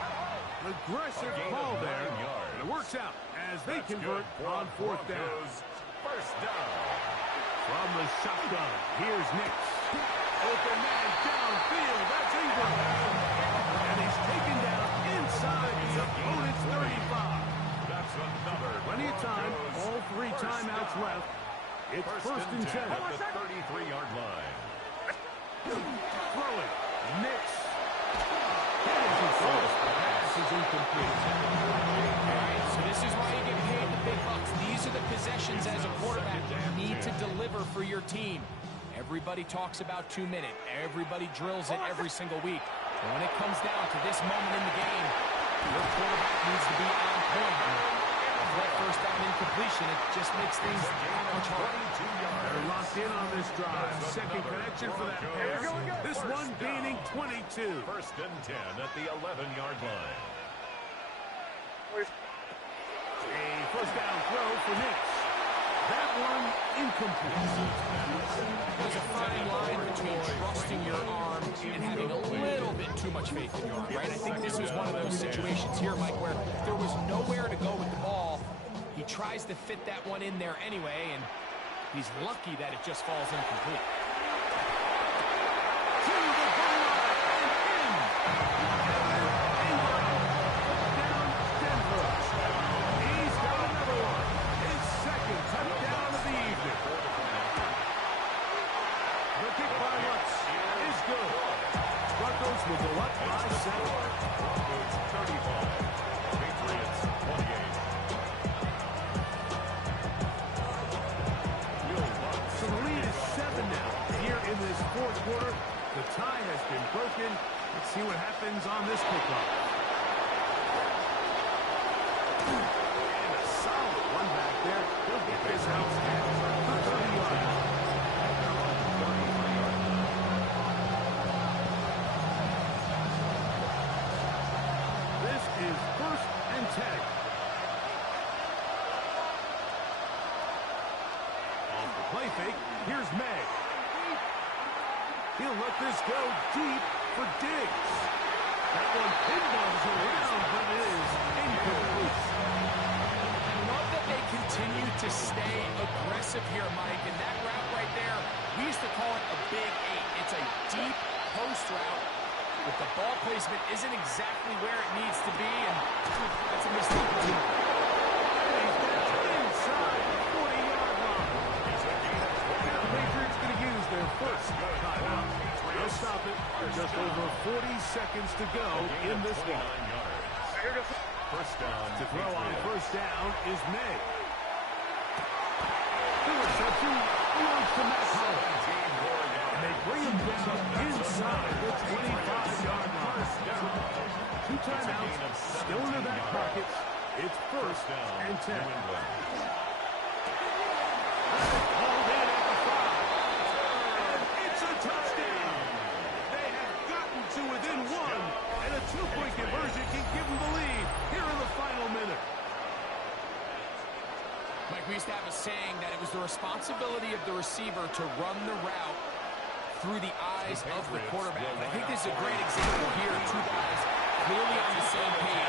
Aggressive call there. And it works out as they convert on fourth down. First down. From the shotgun, here's Nix. Open man downfield. That's Ingram. And he's taken down inside the opponent's 35. Plenty of time. All three timeouts left. It's first and 10. At the 33-yard line. Throwing. Nix. Pass is incomplete. All right, so this is why you get paid the big bucks. These are the possessions as a quarterback you need to deliver for your team. Everybody talks about 2 minutes. Everybody drills it every single week. But when it comes down to this moment in the game, your quarterback needs to be on point. That first down incompletion, it just makes things that much harder. They're locked in on this drive. Second connection for that pass. This one gaining 22. First and 10 at the 11-yard line. A first down throw for Nix. That one incomplete. There's a fine line between trusting your arm and having a little bit too much faith in your arm, right? I think this was one of those situations here, Mike, where there was nowhere to go with the ball. He tries to fit that one in there anyway, and he's lucky that it just falls incomplete. To the goal line and in. Down Denver. He's got another one. His second touchdown of the evening. The kick by Lutz is good. Broncos will go up by 7. motion. Let's see what happens on this kickoff. And a solid one back there. He'll get this house at the 30-yard line. This is 1st and 10. Off the play fake, here's May. He'll let this go deep for Diggs. That one pinballs around, but it is incomplete. I love that they continue to stay aggressive here, Mike. And that route right there, we used to call it a big 8. It's a deep post route, but the ball placement isn't exactly where it needs to be, and that's a missed opportunity. Inside the 40-yard line. The Patriots going to use their first timeout. They'll stop it. Just over 40 seconds to go in this one. First down. To throw on first down is May. The reception belongs to Matt Collins. And they bring him down inside the 25-yard line. 2 timeouts still in their back pockets. It's first and 10. Hauled in at the 5. And it's a touchdown. They have gotten to within 1, and a 2-point conversion can give them the lead here in the final minute. Mike, we used to have a saying that it was the responsibility of the receiver to run the route through the eyes of the quarterback. I think this is a great example here. 2 guys clearly on the same page.